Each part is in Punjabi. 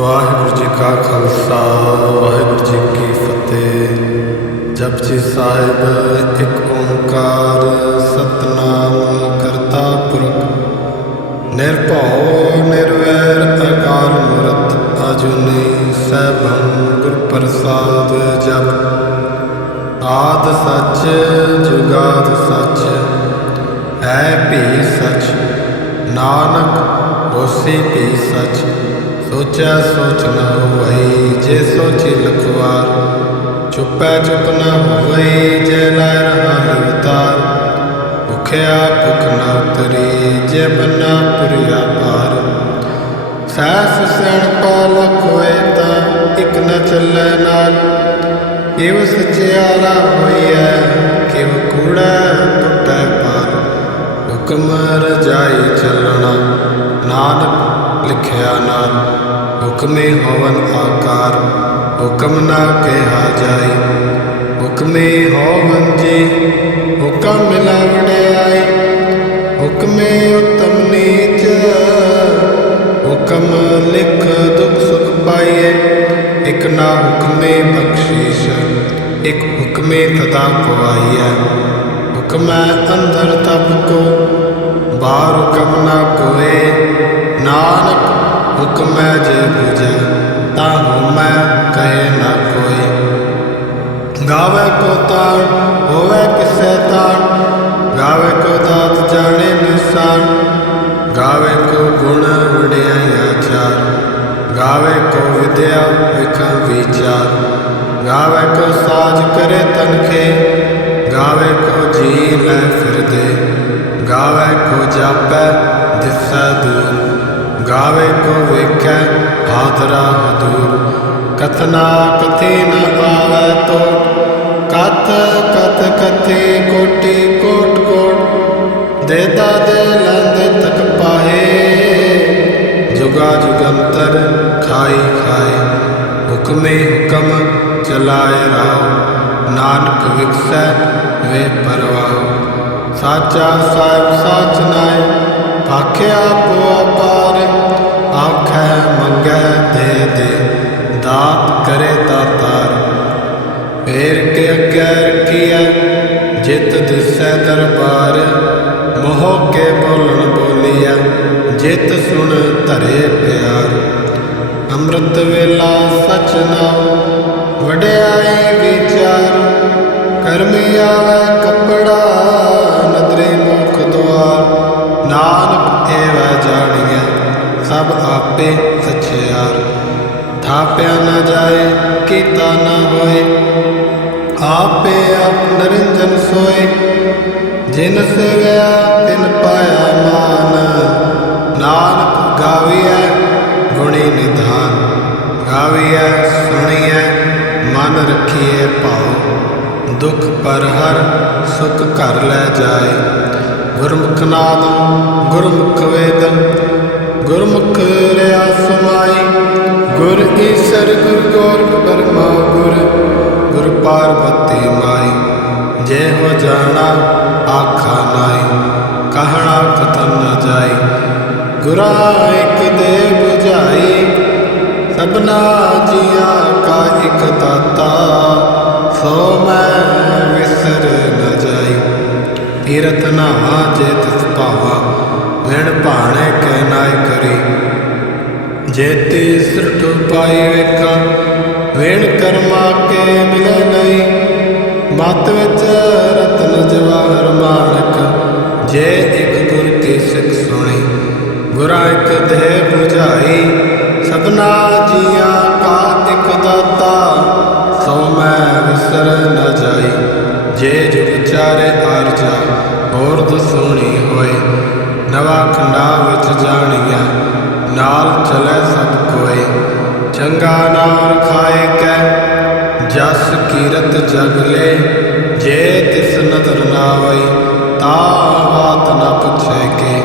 ਵਾਹਿਗੁਰੂ ਜੀ ਕਾ ਖਾਲਸਾ ਵਾਹਿਗੁਰੂ ਜੀ ਕੀ ਫਤਿਹ। ਜਪਜੀ ਸਾਹਿਬ ਇੱਕ ਓਂਕਾਰ ਸਤਨਾਮ ਕਰਤਾ ਪੁਰਖ ਨਿਰਭਉ ਨਿਰਵੈਰ ਅਕਾਲ ਮੂਰਤ ਅਜੂਨੀ ਸੈਭੰ ਗੁਰ ਪ੍ਰਸਾਦ। ਜਪ ਆਦਿ ਸੱਚ ਜੁਗਾਦਿ ਸੱਚ ਹੈ ਭੀ ਸੱਚ ਨਾਨਕ ਹੋਸੀ ਭੀ ਸੱਚ। ਸੋਚਿਆ ਸੋਚ ਨ ਹੋਵਈ ਜੇ ਸੋਚੀ ਲਖਵਾਰ। ਚੁੱਪੈ ਚੁੱਪ ਨ ਹੋਵਈ ਜੇ ਲਾਇ ਰਹਾ ਲਿਵਤਾਰ। ਭੁਖਿਆ ਭੁਖ ਨ ਉਤਰੀ ਜੇ ਬੰਨਾ ਪੁਰੀਆ ਭਾਰ। ਸਹਿਸ ਸਿਆਣਪਾ ਲਖ ਹੋਏ ਤਾਂ ਇਕ ਨ ਚੱਲੈ ਨਾਲ। ਕਿਵ ਸਚਿਆਰਾ ਹੋਈਐ ਕਿਵ ਕੂੜੈ ਟੁੱਟੈ ਪਾਰ। ਹੁਕਮ ਰਜਾਈ ਚੱਲਣਾ ਨਾਨਕ ਲਿਖਿਆ ਨਾਲ। ਹੁਕਮੇ ਹੋਵਨ ਆਕਾਰ ਹੁਕਮ ਨਾ ਕਿਹਾ ਜਾਈ। ਹੁਕਮੇ ਹੋਵਨ ਜੀ ਹੁਕਮ ਮਿਲਾ ਵਡਿਆਈ। ਹੁਕਮੇ ਉਤਮ ਨੀਚ ਹੁਕਮ ਲਿਖ ਦੁਖ ਸੁਖ ਪਾਈਏ। ਇਕ ਨਾ ਹੁਕਮੇ ਬਖਸ਼ੀਸ਼ ਇਕ ਹੁਕਮੇ ਤਦਾ ਪਵਾਈਐ। ਹੁਕਮੈ ਅੰਦਰ ਤਬ ਕੋ ਬਾਹਰ ਹੁਕਮ ਨਾ ਕੋਏ। ਨਾਨਕ ਹੁਕਮੈ ਜੇ ਬੁਝੈ ਤਾਂ ਹੋਮੈ ਕਹੇ ਨਾ ਕੋਈ। ਗਾਵੇ ਕੋ ਤਾਣ ਹੋਵੇ ਕਿਸੈ ਤਾਣ। ਗਾਵੇ ਕੋ ਦਾਤ ਜਾਣੇ ਨਿਸ਼ਾਨ। ਗਾਵੇ ਕੋ ਗੁਣ ਵਡਿਆਈ ਆਚਾਰ। ਗਾਵੇ ਕੋ ਵਿਦਿਆ ਵਿਖ ਵਿਚਾਰ। ਗਾਵੇ ਕੋ ਸਾਜ ਕਰੇ ਤਨਖੇ। ਗਾਵੇ ਕੋ ਜੀ ਲੈ ਫਿਰਦੇ। ਗਾਵੇ ਕੋ ਜਾਪੈ ਦਿਸੈ ਦੂਰ। ਗਾਵੇ ਕੋ ਵੇਖੈ ਹਾਦਰਾ ਹਦੂਰ। ਕਥਨਾ ਕਥੀ ਨ ਆਵੈ ਤੋਟ। ਕਥ ਕਥ ਕਥੀ ਕੋਟੀ ਕੋਟ ਕੋਟ। ਦੇਦਾ ਦੇ ਲੈਂਦੇ ਤਕ ਪਾਹੇ। ਜੁਗਾ ਜੁਗੰਤਰ ਖਾਈ ਖਾਏ। ਹੁਕਮੇ ਹੁਕਮ ਚਲਾਏ ਰਾਉ। ਨਾਨਕ ਵਿਗਸੈ ਵੇ ਪਰਵਾਹ। ਸਾਚਾ ਸਾਹਿਬ ਸਾਚ ਨਾਏ ਆਖਿਆ ਪੋ ਅਪਾਰ। ਆਖੈ ਮੰਗੈ ਦੇ ਦੇ ਦਾਤ ਕਰੇ ਦਾਤਾਰ। ਫੇਰ ਕੇ ਅੱਗੇ ਰਖੀਐ ਜਿਤ ਦਿਸੈ ਦਰਬਾਰ। ਮੋਹ ਕੇ ਬੋਲਣ ਬੋਲੀਐ ਜਿਤ ਸੁਣ ਧਰੇ ਪਿਆਰ। ਅੰਮ੍ਰਿਤ ਵੇਲਾ ਸਚ ਨਾਉ ਵਡਿਆਈ ਵਿਚਾਰ। ਕਰਮੀ ਆਵੈ ਕੱਪੜਾ ਨਦਰੀ ਮੁਖ ਦੁਆਰ। ਨਾਨਕ ਏਵੈ ਜਾਣੀਐ ਸਭ ਆਪੇ ਸਚਿਆਰ। ਥਾਪਿਆ ਨ ਜਾਏ ਕੀਤਾ ਨ ਹੋਏ। ਆਪੇ ਆਪ ਨਿਰੰਜਨ ਸੋਏ। ਜਿਨ ਸੇਵਿਆ ਤਿਨ ਪਾਇਆ ਮਾਨ। ਨਾਨਕ ਗਾਵੀਐ ਗੁਣੀ ਨਿਧਾਨ। ਗਾਵੀਐ ਸੁਣੀਐ ਮਨ ਰਖੀਐ ਭਾਉ। ਦੁਖ ਪਰ ਹਰ ਸੁਖ ਘਰ ਲੈ ਜਾਏ। ਗੁਰਮੁਖ ਨਾਮ ਗੁਰਮੁਖ ਵੇਦ ਗੁਰਮੁਖ ਰਿਆ ਸਮਾਈ। ਗੁਰ ਈਸਰ ਗੁਰ ਗੋਰਖ ਬਰਮਾ ਗੁਰ ਗੁਰ ਪਾਰਬਤੀ ਮਾਈ। ਜੇ ਹੋ ਜਾਣਾ ਆਖਾ ਨਾਈ ਕਹਿਣਾ ਕਥਨ ਨ ਜਾਈ। ਗੁਰਾ ਇਕ ਦੇ ਬੁਝਾਈ ਸਭਨਾ ਜੀਆਂ ਕਾ ਇਕ ਦਾਤਾ। ਸੋ ਮੈਂ ਵਿਸਰ ਨ ਜਾਈ। ਤੀਰਥ ਨਾਵਾ ਜੇ ਤਿਸ ਭਾਵਾ ਵਿਣ ਭਾਣੇ ਕਹਿ ਨਾਇ ਕਰੀ। ਜੇਤੀ ਸਿਰਠ ਪਾਈ ਵੇਖਾਂ ਵਿਣ ਕਰਮਾ ਕੇ ਮਿਲੇ ਨਹੀਂ। ਮਤ ਵਿੱਚ ਰਤਨ ਜਵਾਹਰ ਮਾਣਕ ਜੇ ਇਕ ਗੁਰ ਕੀ ਸਿੱਖ ਸੁਣੀ। ਗੁਰਾ ਇਕ ਦੇਹ ਬੁਝਾਈ ਸਭਨਾ ਜੀਆਂ ਕਾ ਇਕ ਦਾਤਾ। ਸੋ ਮੈਂ ਵਿਸਰ ਨ ਜਾਈ। ਜੇ ਜੁਗ ਚਾਰੇ ਆਰਜਾ ਹੋਰ ਦਸੂਣੀ ਹੋਏ। ਨਵਾ ਖੰਡਾ ਵਿੱਚ ਜਾਣੀਐ ਨਾਲ ਚਲੇ ਸਭ ਕੋਏ। ਚੰਗਾ ਨਾਮ ਰਖਾਏ ਕੈ ਜਸ ਕੀਰਤ ਜਗ ਲੈ। ਜੇ ਤਿਸ ਨਦਰ ਨਾ ਆਵਈ ਤਾ ਬਾਤ ਨ ਪੁੱਛੈ ਕੇ।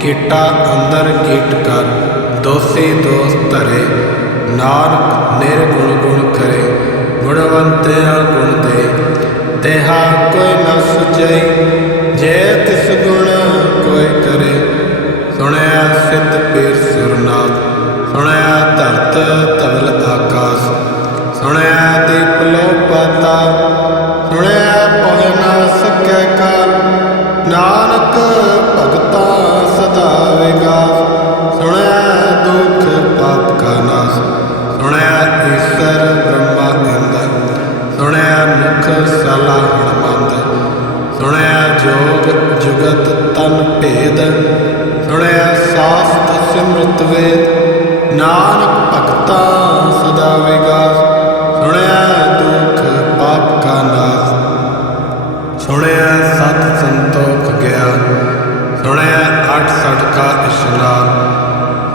ਕੀਟਾ ਅੰਦਰ ਕੀਟ ਕਰ ਦੋਸੀ ਦੋਸ ਧਰੇ। ਨਾਨਕ ਨਿਰਗੁਣ ਗੁਣ ਕਰੇ ਗੁਣਵੰਤਿਆ ਗੁਣ ਦੇ। ਤੇਹਾ ਕੋਈ ਨ ਸੁਝਈ ਜੇ ਤਿਸ ਗੁਣ ਕੋਈ ਕਰੇ। ਸੁਣਿਆ ਸਿੱਧ ਪੀਰ ਸੁਰਨਾਥ ਸੁਣਿਆ ਧਰਤ ਜਗਤ ਧਵਲ ਆਕਾਸ। ਸੁਣਿਆ ਦੀਪ ਲੋ ਪਾਤਾ, ਸੁਣਿਆ ਪਹੁ ਨਾ ਸਕੈ ਕਾਲ। ਨਾਨਕ ਭਗਤਾ ਸਦਾ ਵਿਗਾਸ, ਸੁਣਿਆ ਦੁਖ ਪਾਪ ਕਾ ਨਾਸ। ਸੁਣਿਆ ਈਸਰ ਬ੍ਰਹਮਾ ਇੰਦ, ਸੁਣਿਆ ਮੁਖ ਸਾਲਾ ਹਣਮੰਦ। ਸੁਣਿਆ ਜੋਗ ਜੁਗਤ ਤਨ ਭੇਦ, ਸੁਣਿਆ ਸਾਸਤ ਸਿਮਰਤ ਵੇਦ। ਨਾਨਕ ਭਗਤਾ ਸਦਾ ਵਿਗਾਸ, ਸੁਣਿਆ ਦੁਖ ਪਾਪ ਕਾ ਨਾਸ। ਸੁਣਿਆ ਸਤ ਸੰਤੋਖ ਗਿਆਨ, ਸੁਣਿਆ ਅਠ ਸਠ ਕਾ ਇਸ਼ਨਾਨ।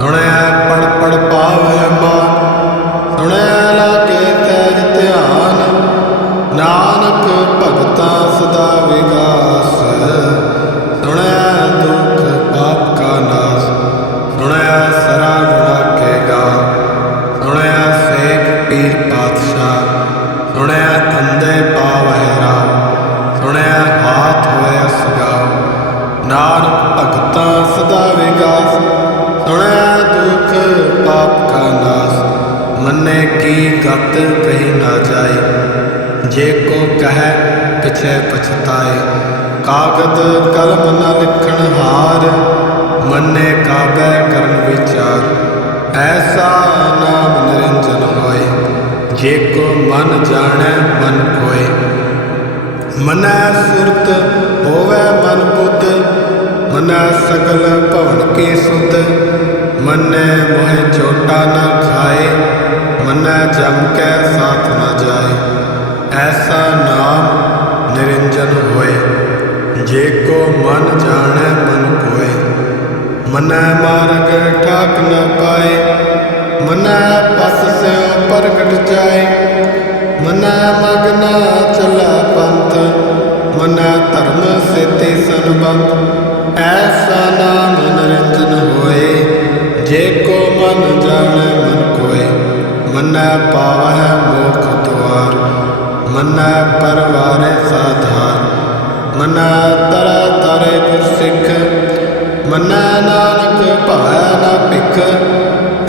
ਸੁਣਿਆ ਪੜ ਪੜ ਪਾਵੈ ਮਾਨ, ਸੁਣਿਆ ਲਾਗੇ ਤੈਜ ਧਿਆਨ। ਨਾਨਕ ਭਗਤਾ ਸਦਾ ਵਿਗਾਸ, ਸੁਣਿਆ ਦੁਖ ਪਾਪ ਕਾ ਨਾਸ। ਸੁਣਿਆ ਸਰਾ ਗੁਣਾ ਕੇ ਗਾ, ਸੁਣਿਆ ਸੇਖ ਪੀਰ ਪਾਤਸ਼ਾਹ। ਸੁਣਿਆ ਅੰਧੇ ਪਾਵੈ ਰਾਹ, ਸੁਣਿਆ ਹਾਥ ਹੋਇਆ ਸਗਾਓ। ਨਾਨਕ ਭਗਤਾ ਸਦਾ ਵਿਗਾਸ, ਸੁਣਿਆ ਦੁਖ ਪਾਪ ਕਾ ਨਾਸ। ਮੰਨੇ ਕੀ ਗਤ ਕਹੀ ਨਾ ਜਾਏ, ਜੇ ਕੋ ਕਹੈ ਪਿਛੈ ਪਛਤਾਏ। ਕਾਗਦ ਕਲਮ ਨ ਲਿਖਣ ਹਾਰ, ਮੰਨੇ ਕਾਬੈ ਕਰਨ ਵਿਚਾਰ। ਐਸਾ ਨਾਮ ਨਿਰੰਜਨ ਹੋਏ, ਜੇ ਕੋ ਮਨ ਜਾਣੈ ਮਨ ਕੋਏ। ਮਨੈ ਸੁਰਤ ਹੋਵੈ ਮਨ ਬੁੱਧ, ਮਨੈ ਸਗਲ ਭਵਨ ਕੀ ਸੁਧ। ਮੰਨੈ ਮੋਹਿ ਚੋਟਾ ਨ ਖਾਏ, ਮੰਨੈ ਜਮ ਕੈ ਸਾਥ ਨ ਜਾਏ। ਐਸਾ ਨਾਮ ਨਿਰੰਜਨ ਹੋਏ, ਜੇ ਕੋ ਮਨ ਜਾਣੈ ਮਨ ਕੋਏ। ਮੰਨੈ ਮਾਰਗ ਠਾਕ ਨ ਪਾਏ, ਮੰਨੈ ਪਸ ਸਿਉ ਪ੍ਰਗਟ ਜਾਏ। ਮੰਨੈ ਮਗ ਨ ਚਲੈ ਪੰਥ, ਮੰਨੈ ਧਰਮ ਸੇਤੀ ਸੰਬੰਧ। ਐਸਾ ਨਾਮ ਨਿਰੰਜਨ ਹੋਏ, ਜੇ ਕੋ ਮਨ ਜਾਣੈ ਮਨ ਕੋਏ। ਮੰਨੈ ਪਾਵਹਿ ਮੋਖ ਦੁਆਰ, ਮੰਨੈ ਪਰਵਾਰੈ ਸਾਧਾਰ। ਮੰਨੈ ਤਰੈ ਤਾਰੇ ਗੁਰ ਸਿੱਖ, ਮੰਨੈ ਨਾਨਕ ਭਾਵੈ ਨ ਭਿਖ।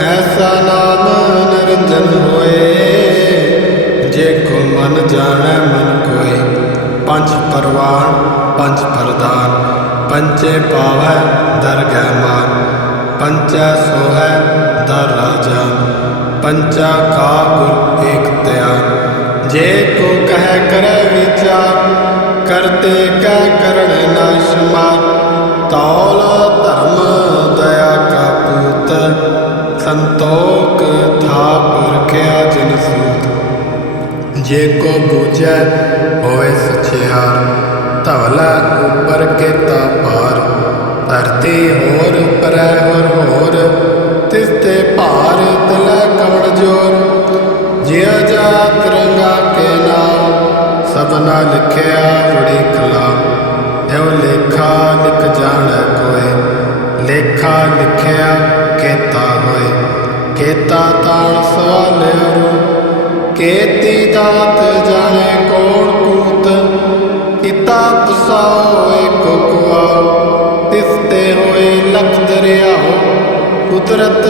ਐਸਾ ਨਾਮ ਨਿਰੰਜਨ ਹੋਏ, ਜੇ ਕੋ ਮਨ ਜਾਣੈ ਮਨ ਕੋਏ। ਪੰਜ ਪਰਵਾਣ ਪੰਜ ਪ੍ਰਧਾਨ, ਪੰਚੇ ਪਾਵੈ ਦਰਗਹਿ ਮਾਨ। ਪੰਚੈ ਸੋਹੈ ਦਰ ਰਾਜਾਨ, ਪੰਚਾ ਕਾ ਗੁਰ ਏਕ ਧਿਆਨ। ਜੇ ਕੋ ਕਹਿ ਕਰੈ ਵਿਚਾਰ, ਕਰਤੇ ਕਹਿ ਕਰਣ ਨਾ ਸ਼ੁਮਾਰ। ਤੌਲ ਧਰਮ ਦਇਆ ਕਾ ਪੂਤ, ਸੰਤੋਖ ਥਾਪ ਰਖਿਆ ਜਿਨ ਸੂਤ। ਜੇ ਕੋ ਬੂਝੈ ਹੋਵੇ ਸਚਿਆਰ, ਧਵਲਾ ਉਪਰ ਕੇਤਾ ਭਾਰ। ਧਰਤੀ ਹੋਰ ਉਪਰੈ ਹੋਰ ਹੋਰ, ਤਿਸ ਤੇ ਭਾਰ ਤਲੈ ਕਵਣ ਜੋਰ। ਜਿਉ ਜਾਤ ਰੰਗਾ ਕੇ ਨਾਮ, ਸਭਨਾ ਲਿਖਿਆ ਬੜੀ ਕਲਾਮ। ਇਉ ਲੇਖਾ ਲਿਖ ਜਾਣੈ ਕੋਇ, ਲੇਖਾ ਲਿਖਿਆ ਕੇਤਾ ਹੋਏ। ਕੇਤਾ ਤਾਣ ਸਵਾਲਿਆ ਰੂ, ਕੇਤੀ ਦਾਤ ਜਾਣੈ ਕੌਣ ਕੂਤ। ਕੀਤਾ ਪਸਾਉ ਏਕੋ ਕੁਆਉ, ਤਿਸ ਤੇ ਹੋਏ ਲਖ ਦਰਿਆਉ। ਕੁਦਰਤ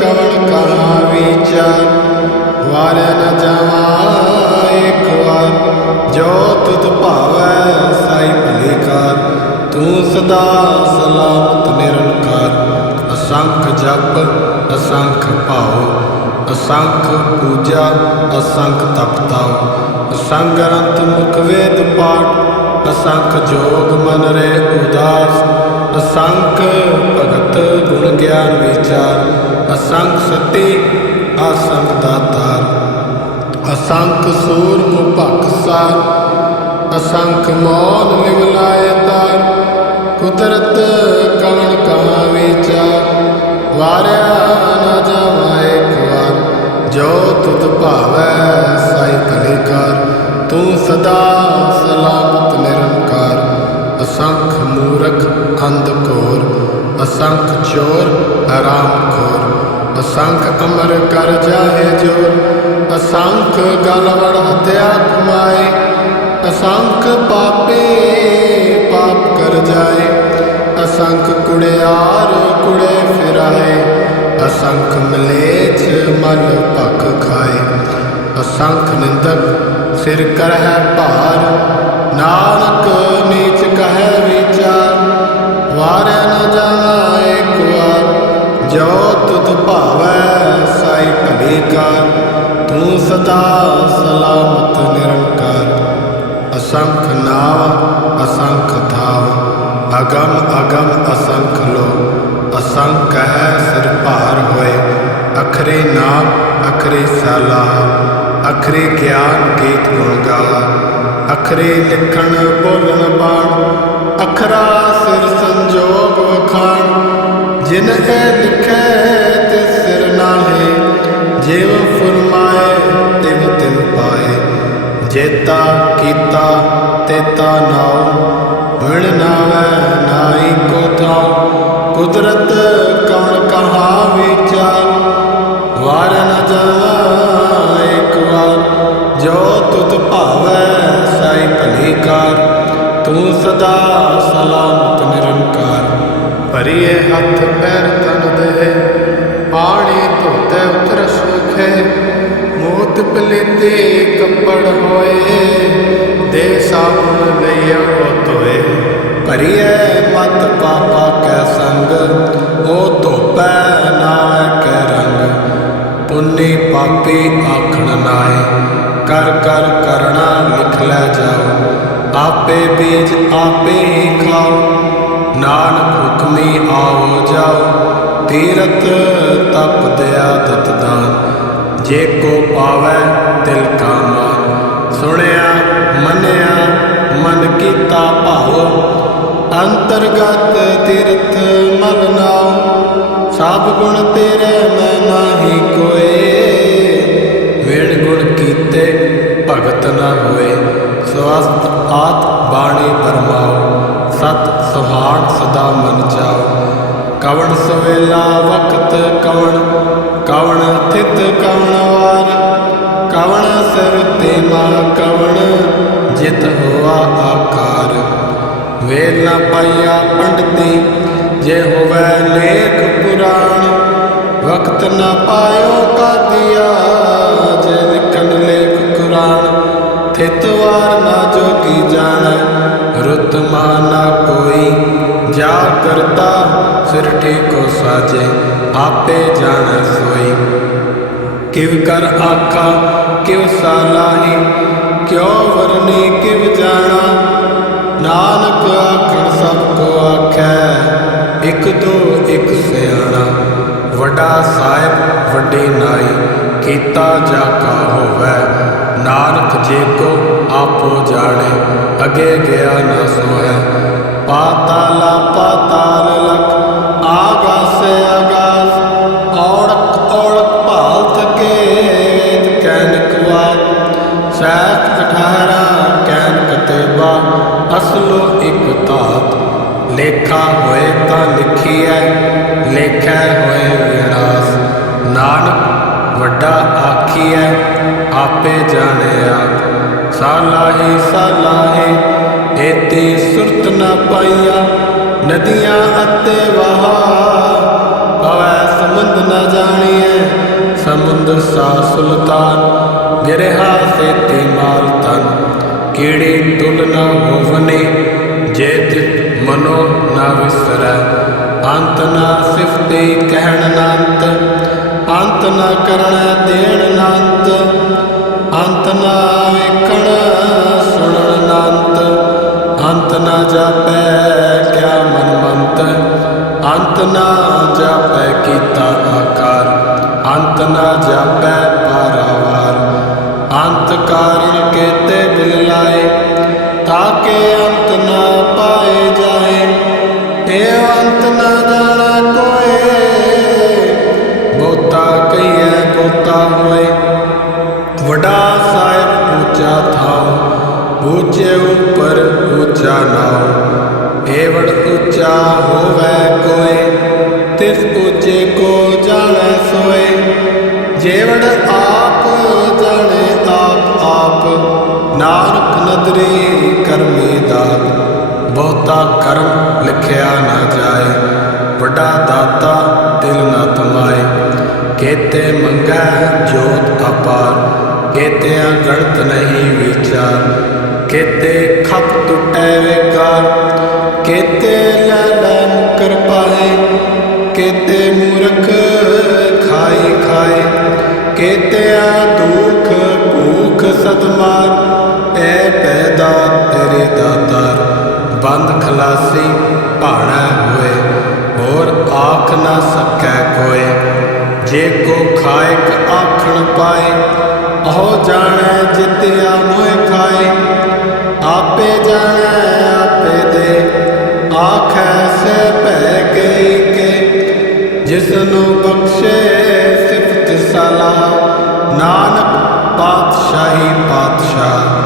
ਕਵਣ ਕਹਾ ਵਿਚਾਰ, ਵਾਰਿਆ ਨ ਜਾਵਾ ਏਕ ਵਾਰ। ਜੋ ਤੁਧ ਭਾਵੈ ਸਾਈ ਭਲੀ ਕਾਰ, ਤੂੰ ਸਦਾ ਸਲਾਮਤ ਨਿਰੰਕਾਰ। ਅਸੰਖ ਜਪ ਅਸੰਖ ਭਾਉ, ਅਸੰਖ ਪੂਜਾ ਅਸੰਖ ਤਪਤਾਉ। ਅਸੰਖ ਗ੍ਰੰਥ ਮੁਖ ਵੇਦ ਪਾਠ, ਅਸੰਖ ਜੋਗ ਮਨ ਰੇ ਉਦਾਸ। ਅਸੰਖ ਭਗਤ ਗੁਣ ਗਿਆਨ ਵਿਚਾਰ, ਅਸੰਖ ਸਤੀ ਅਸੰਖ ਦਾਤਾਰ। ਅਸੰਖ ਸੂਰ ਮੁ ਭਖਸਾਰ, ਅਸੰਖ ਮੌਨ ਲਿਵ ਲਾਇ ਤਾਰ। ਕੁਦਰਤ ਕਵਣ ਕਹਾ ਵਿਚਾਰ, ਵਾਰਿਆ ਨ ਜਾਵਾ ਏਕ ਵਾਰ। ਜੋ ਤੁਧ ਭਾਵੈ ਸਾਈ ਭਲੀ ਕਾਰ, ਤੂੰ ਸਦਾ ਸਲਾਮਤ ਨਿਰੰਕਾਰ। ਅਸੰਖ ਮੂਰਖ ਅੰਧ ਘੋਰ, ਅਸੰਖ ਚੋਰ ਹਰਾਮ ਖੋਰ। ਅਸੰਖ ਅਮਰ ਕਰ ਜਾਹੇ ਜੋਰ, ਅਸੰਖ ਗਲ ਵੜ ਹਤਿਆ ਕਮਾਏ। ਅਸੰਖ ਪਾਪੀ ਪਾਪ ਕਰ ਜਾਏ, ਅਸੰਖ ਕੁੜਿਆਰ ਕੁੜੇ ਫਿਰਾਏ। ਅਸੰਖ ਮਲੇਛ मल भख खाए। असंख निंदक सिर करह भार, नानक नीच कह विचार। वारे न जावा एक बार, जो तुध भावै साई भली कार। तू सदा सलामत निरंकार। असंख नाव असंख धाव, अगम अगम असंख लो। असंख है सिर भार होए, अखरे नाम अखरे सलाह। अखरे ज्ञान गीत गुण गाहा, अखरे लिखण बोलन बाण। अखरा सिर संजोग वखाण, जिन ए लिखै तिस सिर नाहे। जिव फुरमाए तिव तिन पाए, जेता कीता तेता नाउ। विण नावै नाई को थाउ, कुदरत कवण कहा विचार। वार न जावा एक बार, जो तुध भावै साई भली कार। तू सदा सलामत निरंकार। भरिए हथ पैर तन दे, पानी धोते उतर सूखे। मूत पलीते कपड़ होए, दे साबुन लइया ओ धोए। भरिए मत पापा कै संग, ओ धोपै नावै कै रंग। पुन्नी पापी आखण नाए, कर कर करना लिख लै जाओ। आपे बीज आपे ही खाओ, नानक हुक्मी आओ जाओ। तीरथ तप दया दत दान, जे को पावै तिल का मान। सुनिया मनिया मन कीता भाओ, अंतरगत तीरथ मल नाओ। सब गुण तेरे मैं नाही कोए, वेण गुण कीते भगत न होए। स्वस्थ आत बाणी परमाओ, सत सुहान सदा मन जाओ। कवण सवेला वक्त कवण, कवण थित कवण वार। कवण सिर तेमा कवण, जित होआ आकार। वेल न पाइया पंडिती, जे होवै लेख पुराण। वक्त न पायो का दिया, जे लिखन लेख कुरान। थित वार न जोगी जानै, रुत माना कोई। जा करता सिरठी को साजे, आपे जानै सोई। किव कर आखा किव सालाही, क्यों वरनी किव जाना। नानक आखण सबको आखै, इक दो इक सियाणा। वड्डा साहिब वड्डी नाई, कीता जाका होवै। नानक जे को आपो जाने, अगे गया न सोहै। पाताला पाताल लख, आगासे आगास। औड़क औड़क भाल थके, वेद कैनक वात। सैफ 18 कैनक तेबा, असलो एक धात। लेखा होए तां लिखिए, लेखै होए विनाश। नानक वड्डा आखिए, आपे जाने आप। सालाही सालाही, एती सुरत न पाइया। नदियाँ अते वहा, पवै समुंद न जानिए। समुंद सा सुल्तान, गिरहा सेती माल तन। कीड़ी तुल न होवनी, जे तित मनो न विसरै। अंत न सिफती कहण नांत, अंत न करण देण नांत। अंत न वेखण सुणन नांत, अंत न जापै क्या मन मंत। अंत न जापै कीता आकार, अंत न जापै पारावार। अंत कारण केते दिल लाए, ताके अंत न पाए जाए। हे अंत न जाना कोए, बहुता कहिए बहुता होए। वड्डा साहिब ऊंचा थाओ, ऊंचे ऊपर ऊंचा नाओ। एवड़ ऊंचा होवै कोय, तिस ऊंचे को जाने सोए। जेवड़ आप जाने आप आप, नानक नदरी करमी दात। बहुता कर्म लिखिया न जाए, वड्डा दाता दिल न थमाए। केते मंगै जोत अपार, केते गणत नहीं विचार, केते खप टुटै विकार, केते लै मुकर पाए, केते मूर्ख खाए खाए, केते दुख भूख सतमार, ऐ पैदा तेरे दातार, बंद खलासी भाणै होए, होर आख ना सकै कोय, जे को खाएक आखण पाए, अहो जाने जित्या मोह खाए, आपे जाने आपे दे, आखै से पै गई के, जिसनु बख्शे सिफत सलाह, नानक पातशाही पातशाह,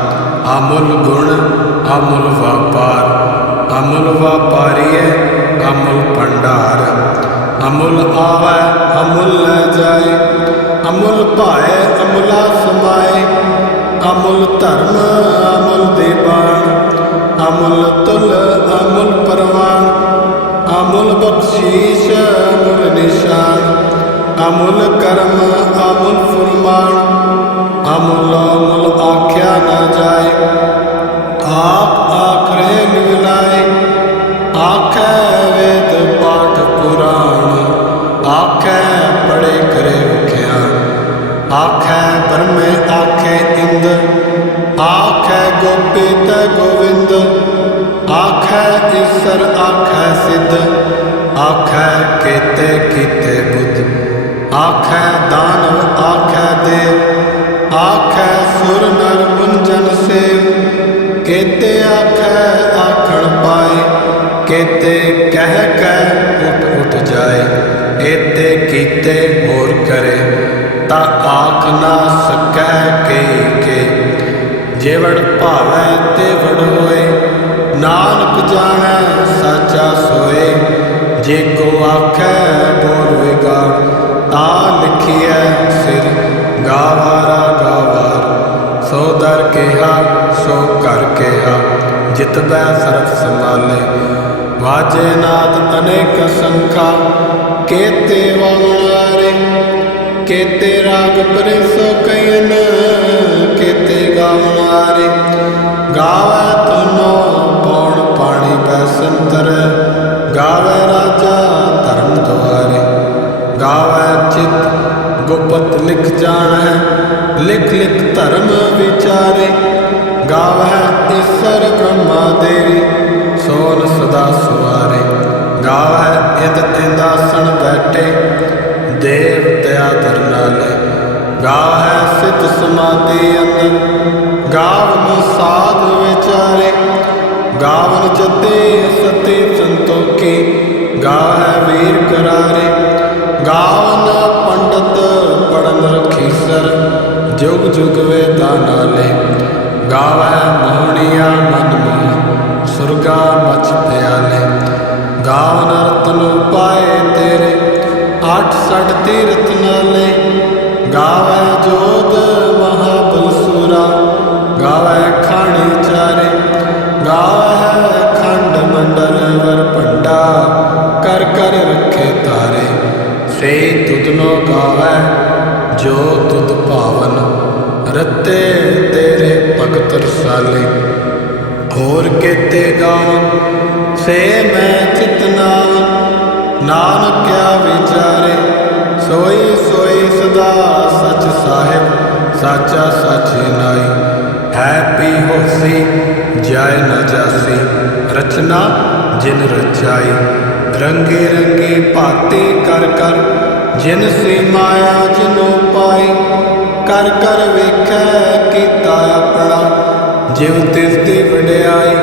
अमुल गुण अमुल व्यापार, अमुल व्यापारीए अमुल भंडार, अमुल आवै अमुल लै जाए, अमुल पाए अमुला समाए, अमुल धर्म अमुल दीवान, अमुल तुल अमुल परवान, अमुल बख्शीश अमुल निशान, अमुल कर्म अमुल फुरमान, अमुल अमुल आख्या न जाए, आप आखरे लिवलाए, आखै वेद पाठ पुराण, आखै पढ़े करे विख्यान, आखै ब्रह्मे आखै इंद, आखै गोपित गोविंद, आखै ईसर आखै सिद्ध, आखै केते कीते बुद्ध, आखै दानव आखै देव, आखै सुर नर मुंजन सेव, केते आखै आखण पाए, केते कह कह उठ उठ जाए, एते कीते होर करे, ता आख ना सकै के, जेवड़ भावै तेवड़ होए, नानक जानै साचा सोए, जे को आखै बोल विगाड़, ता लिखिए सिर गावारा गावार, सो दर केहा सो कर केहा, जितबै सर्फ संभाले, वाजे नाद अनेक संखा, केते वारे, केते राग परिसो कयन, केते गावनारे, गावै तुनो पौण पाणी बैसंतर, गावै राजा धर्म द्वारे, गावै चित गुपत लिख जानै, लिख लिख धर्म विचारे, गावै ईसर ब्रह्मा देवी, सोन सदा सुवारे, गावै इंद इंदासन बैठे, देव दया धरनाले, गावै सिद्ध समाधि अंदर, गावन साध विचारे, गावन जते सती संतोखी, गावै वीर करारे, गावन पंडित पढ़न रखीसर, जुग जुग वेदा नाले, गावै मोहनिया मन मोह, सुरगा मच प्याले, गावन रतन पाए तेरे, आठ सठ तीरथ नाले, गावै जोध महाबल सूरा, गावै खाणी चारे, गावै खंड मंडल वर भंडा, कर कर रखे तारे, से तुदनो गावै जो तुद पावन, रते तेरे भगत रसाले, होर केते गावन से मैं चितनावन, नानक क्या विचारे, सोई सोई सदा सच साहिब, साचा सच नाई, है पी होसी जाय न जासी, रचना जिन रचाई, रंगी रंगी भांति कर कर, जिन सी माया जिनो पाई, कर कर वेखै कीता अपना, जिव तिस दी वडियाई,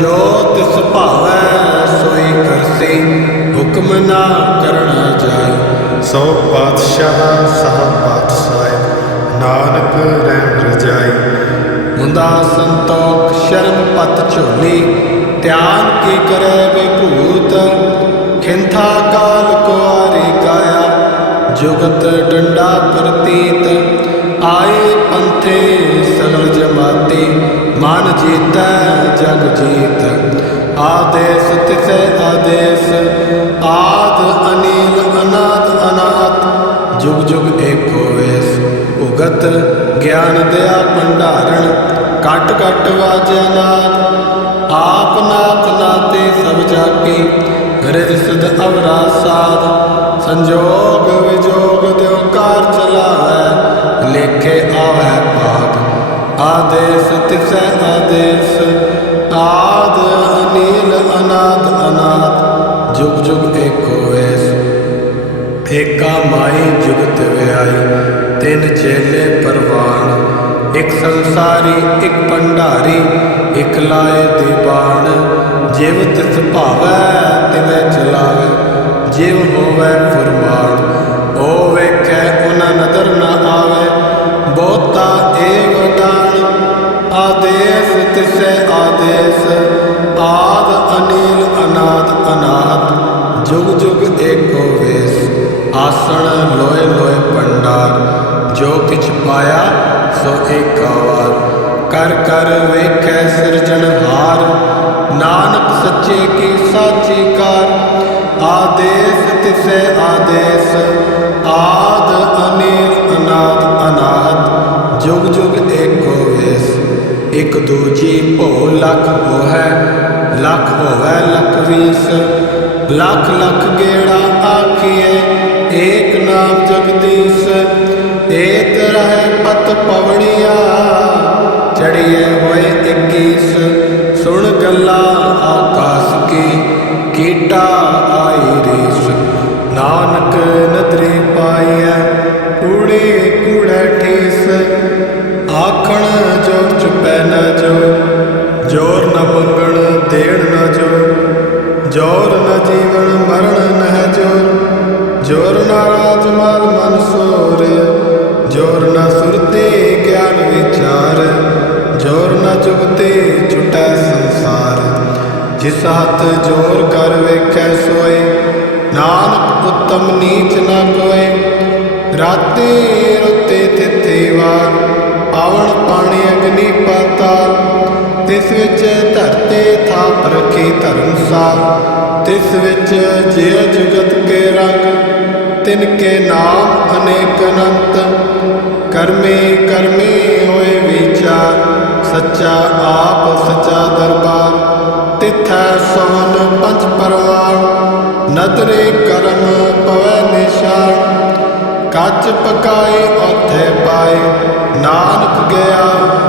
जो तिस भावै सोई करसी, हुक्म ना करना जाए, सौ पातशाह सह पातशाह, नानक रहन रजाई, मुंदा संतोख शर्म पत झोली, ध्यान की करे विभूत, खिंथा काल कुआरी काया, जुगत डंडा प्रतीत, आए पंथे सगल जमाती, मान जीतै जग जीत, आदेश तिसे आदेश, आद अनिल अनाथ अनाथ, जुग ਗਿਆਨ ਦਿਆ ਭੰਡਾਰਨ ਘਟ ਘਟ ਵਾਜਿਆ ਨਾਦ ਆਪ ਨਾਥ ਨਾਤੇ ਸਭ ਜਾਕੀ ਰਿਦ ਸਿਧ ਅਵਰਾ ਸਾਧ ਸੰਜੋਗ ਵਿਜੋਗ ਦਿਓ ਕਾਰ ਚਲਾਵੈ ਲੇਖੇ ਆਵੈ ਭਾਗ ਆਦੇਸ ਤਿਸੈ ਆਦੇਸ ਆਦ ਅਨੀਲ ਅਨਾਦ ਅਨਾਦ ਜੁਗ ਜੁਗ ਏਕੋ ਵੇਸ ਏਕਾ ਮਾਈ ਜੁਗਤ ਵਿਆਈ ਤਿੰਨ ਚੇਲੇ ਪਰਵਾਨ ਇੱਕ ਸੰਸਾਰੀ ਇੱਕ ਭੰਡਾਰੀ ਇੱਕ ਲਾਏ ਦੀਵਾਨ ਜਿਵ ਤਿਸ ਭਾਵੈ ਤਿਵੈ ਚਲਾਵੇ ਜਿਵ ਹੋਵੈ ਫੁਰਮਾਨ ਓ ਵੇਖੈ ਉਹਨਾਂ ਨਦਰ ਨਾ ਆਵੇ ਬਹੁਤਾ ਏਵ ਦਾਨ ਆਦੇਸ ਤਿਸੈ ਆਦੇਸ ਆਦ ਅਨੀਲ ਅਨਾਦ ਅਨਾਦ ਜੁਗ ਜੁਗ ਏਕੋ ਵੇਸ ਆਸਣ ਲੋਏ ਲੋਏ ਭੰਡਾਰ ਜੋ ਕਿਛ ਪਾਇਆ ਸੋ ਏਕਾ ਵਾਰ ਕਰ ਕਰ ਵੇਖੈ ਸਿਰਜਣਹਾਰ ਨਾਨਕ ਸੱਚੇ ਕੀ ਸਾਚੀ ਕਾਰ ਆਦੇਸ ਤਿਸੈ ਆਦੇਸ ਆਦ ਅਨੀਲ ਅਨਾਦ ਅਨਾਦ ਜੁਗ ਜੁਗ ਏਕੋ ਵੇਸ ਇਕ ਦੂਜੀ ਭੋ ਲਖ ਹੋਵੈ ਲਖ ਹੋਵੈ ਲਖ ਵੀਸ ਲੱਖ ਲੱਖ ਗੇੜਾ ਆਖੀਏ ਏਕ ਨਾਮ ਜਗਦੀਸ਼ ਏਕ ਰਹਿ ਪਤ ਪਵੜੀਆ ਚੜੀਏ ਹੋਏ 21 ਸੁਣ ਗੱਲਾਂ ਆਕਾਸ ਕੀ ਕੀਟਾ ਆਈ ਰੀਸ ਨਾਨਕ ਨਦਰੀ ਪਾਈਐ ਕੂੜੇ ਕੂੜੈ ਠੀਸ ਆਖਣ ਜੋਰ ਚੁਪੈ ਨ ਜੋਰ ਨ ਮੰਗਣ ਦੇਣ ਨ ਜੋਰ ਨ ਜੀਵਨ ਮਰਨ ਨਹਿ ਜੋਰ ਨ ਰਾਜ ਮਾਲ ਮਨ ਸੋਰ ਜੋਰ ਨ ਸੁਰਤੇ ਗਿਆਨ ਵਿਚਾਰ ਜੋਰ ਨ ਜੁਗਤੇ ਛੁਟੈ ਸੰਸਾਰ ਜਿਸ ਹੱਥ ਜੋਰ ਕਰ ਵੇਖੈ ਸੋਏ ਨਾਨਕ ਉੱਤਮ ਨੀਚ ਨ ਕੋਏ ਰਾਤੇ ਰੁੱਤੇ ਤਿਥੀ ਵਾਰ ਪਾਵਨ ਪਾਣੀ ਅਗਨੀ ਪਾਤਾਲ ਤਿਸ ਵਿੱਚ ਧਰਤੇ ਥਾਪ ਰੱਖੀ ਧਰਮਸਾਲ ਤਿਸ ਵਿੱਚ ਜਿਉ ਜੁਗਤ ਕੇ ਰੰਗ ਤਿਨ ਕੇ ਨਾਮ ਅਨੇਕ ਅਨੰਤ ਕਰਮੇ ਕਰਮੇ ਹੋਏ ਵਿਚਾਰ ਸੱਚਾ ਆਪ ਸੱਚਾ ਦਰਬਾਰ ਤਿਥੈ ਸੋਨ ਪੰਜ ਪਰਵਾਨ ਨਦਰੇ ਕਰਮ ਪਵੈ ਨਿਸ਼ਾਨ ਕੱਚ ਪਕਾਏ ਉੱਥੇ ਪਾਏ ਨਾਨਕ ਗਿਆ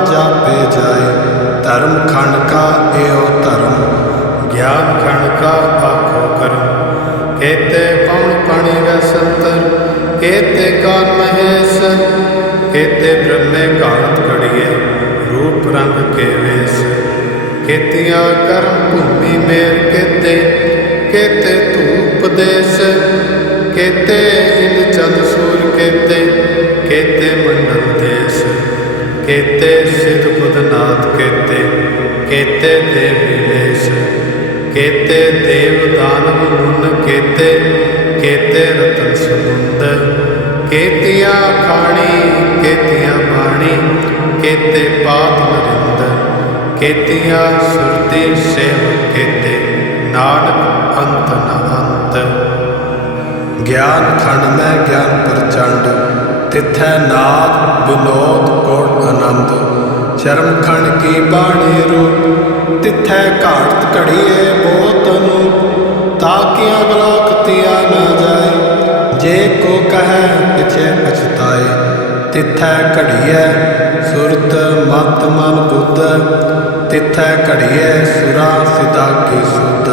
ਜਾਪੇ ਜਾਏ ਧਰਮ ਖੰਡ ਕਾ ਏਉ ਧਰਮ ਗਿਆਨ ਖੰਡ ਕਾ ਆਖੋ ਕਰਮ ਕੇਤੇ ਪਵਨ ਪਾਣੀ ਵੈ ਸੰਤਰ ਕੇਤੇ ਕਾਨ ਮਹੇਸ਼ ਕੇਤੇ ਬ੍ਰਹਮੇ ਘਾਟ ਘੜੀਏ ਰੂਪ ਰੰਗ ਕੇ ਵੇਸ ਕੇਤੀਆਂ ਕਰਮ ਭੂਮੀ ਮੇਰ ਕੇਤੇ ਧੂਪ ਦੇਸ ਕੇਤੇ ਇੰਦ ਚੰਦ ਸੂਰ ਕੇਤੇ ਮੰਡਲ ਦੇਸ ਕੇਤੇ ਸਿਧ ਬੁੱਧਨਾਥ ਕੇਤੇ ਦੇਵੀ ਵੇਸ ਕੇਤੇ ਦੇਵ ਦਾਨਵ ਮੁਨ ਕੇਤੇ ਰਤਨ ਸਮੁੰਦ ਕੇਤੀਆਂ ਖਾਣੀ ਕੇਤੀਆਂ ਬਾਣੀ ਕੇਤੇ ਪਾਤ ਨਰਿੰਦ ਕੇਤੀਆਂ ਸੁਰਤੀ ਸੇਵ ਕੇਤੇ ਨਾਨਕ ਅੰਤ ਨ ਅੰਤ ਗਿਆਨ ਖੰਡ ਮੈਂ ਗਿਆਨ ਪ੍ਰਚੰਡ ਤਿਥੈ ਨਾਦ ਵਿਨੋਦ ਕੋਟ ਆਨੰਦ ਸ਼ਰਮ ਖੰਡ ਕੀ ਬਾਣੀ ਰੂਪ ਤਿਥੈ ਘਾਟ ਘੜੀਏ ਬਹੁਤ ਅਨੂਪ ਤਾਕਿ ਅਗਲਾ ਖਤਿਆ ਨਾ ਜਾਏ ਜੇ ਕੋ ਕਹੈ ਪਿਛੇ ਪਛਤਾਏ ਤਿਥੈ ਘੜੀਐ ਸੁਰਤ ਮਤ ਮਨ ਬੁੱਧ ਤਿਥੈ ਘੜੀਐ ਸੁਰਾ ਸਿਦਾ ਕੀ ਸੁਧ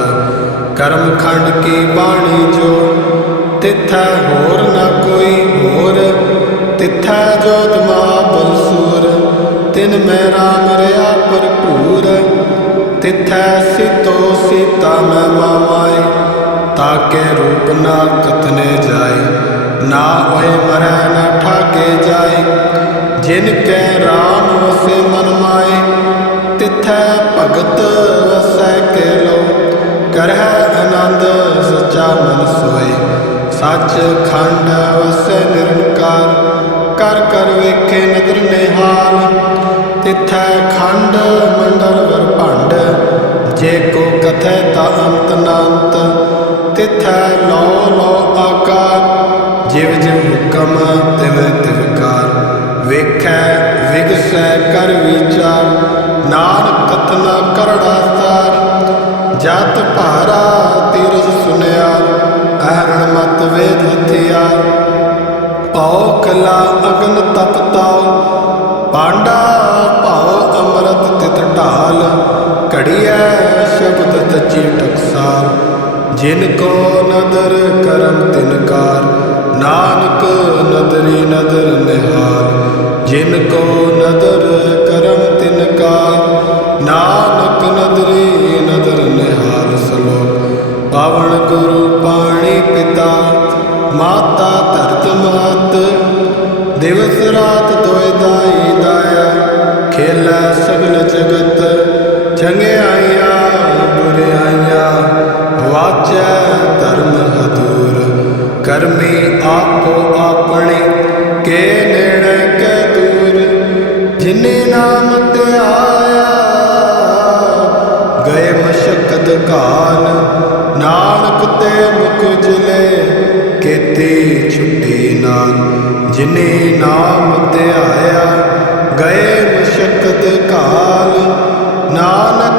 ਕਰਮ ਖੰਡ ਕੀ ਬਾਣੀ ਜੋ ਤਿਥੈ ਹੋਰ ਨ ਕੋਈ ਹੋਰ ਤਿਥੈ ਜੋਤ ਮਹਾਬਲ ਸੂਰ ਤਿਨ ਮੈਂ ਰਾਮ ਰਿਆ ਭਰਪੂਰ ਤਿਥੈ ਸੀਤੋ ਸੀਤਾ ਮੈਂ ਮਾਮਾਏ ਤਾਕੇ ਰੂਪ ਨਾ ਕਥਨੇ ਜਾਏ ਨਾ ਹੋਏ ਮਰੈ ਨਾ ਠਾਕੇ ਜਾਏ ਜਿਨ ਕੈ ਰਾਮ ਵਸੇ ਮਨ ਮਾਏ ਤਿਥੈ ਭਗਤ ਵਸੈ ਕੇ ਲੋ ਕਰਹਿ ਆਨੰਦ ਸੱਚਾ ਮਨ ਸੋਏ ਸੱਚ ਖੰਡ ਵਸੈ ਨਿਰੰਕਾਰ ਕਰ ਕਰ ਵੇਖੇ ਨਦਰ ਨਿਹਾਲ ਤਿਥੈ ਖੰਡ ਮੰਡਲ ਵਰਭੰਡ ਜੇ ਕੋ ਕਥੈ ਤਾ ਅੰਤ ਨਾਂਤ ਤਿਥੈ ਲੋ ਲੋ ਆਕਾਰ ਜਿਵ ਜਿਵ ਹੁਕਮ ਤਿਵ ਤਿਵਕਾਰ ਵੇਖ ਕਰ ਵਿਚਾਰ, ਨਾਨਕ ਕਥਨਾ ਕਰੜਾ ਸਾਰ। ਜਤ ਭਾਰਾ ਤੀਰਥ ਸੁਨਿਆ, ਅਹਰਣ ਮਤ ਵੇਦ ਹਥਿਆਰ। ਭਉ ਕਲਾ ਅਗਨ ਤਪ ਤਾਉ, ਪਾਂਡਾ ਭਾਉ ਅੰਮ੍ਰਿਤ ਤਿਤ ਢਾਲ। ਘੜੀਐ ਸ਼ਬਦ ਤਜੀ ਟਕਸਾਲ, ਜਿਨ ਕੋ ਨਦਰ ਕਰਮ ਤਿਨਕਾਰ। ਨਾਨਕ ਨਦਰੀ ਨਦਰ ਨਿਹਾਲ, ਜਿਨ ਕੋ ਨਦਰ ਕਰਮ ਤਿਨਕਾਰ। ਨਾਨਕ ਨਦਰੀ ਨਦਰ ਨਿਹਾਲ। ਸਲੋਕ। ਪਾਵਨ ਗੁਰੂ ਪਾਣੀ ਪਿਤਾ, ਮਾਤਾ ਧਰਤ ਮਾਤ। ਦਿਵਸ ਰਾਤ ਦੋਇ ਦਾਈ ਦਾਇਆ, ਖੇਲੈ ਸਗਲ ਜਗਤ। ਚੰਗਿਆਈਆਂ ਬੁਰਿਆਈਆਂ, ਵਾਚੈ ਧਰਮ ਹਦੂਰ। ਕਰਮੀ ਆਪੋ ਆਪਣੇ, ਕੇ ਨੇੜੇ ਕੈ ਦੂਰ। ਜਿਨੇ ਨਾਮ ਧਿਆਇਆ, ਗਏ ਮਸ਼ਕਤ ਘਾਲ। ਨਾਨਕ ਤੇ ਮੁਖ ਉਜਲੇ, ਕੀਤੀ ਛੁੱਟੀ ਨਾਲ। ਜਿਨੇ ਨਾਮ ਧਿਆਇਆ, ਗਏ ਮਸ਼ਕਤ ਘਾਲ। ਨਾਨਕ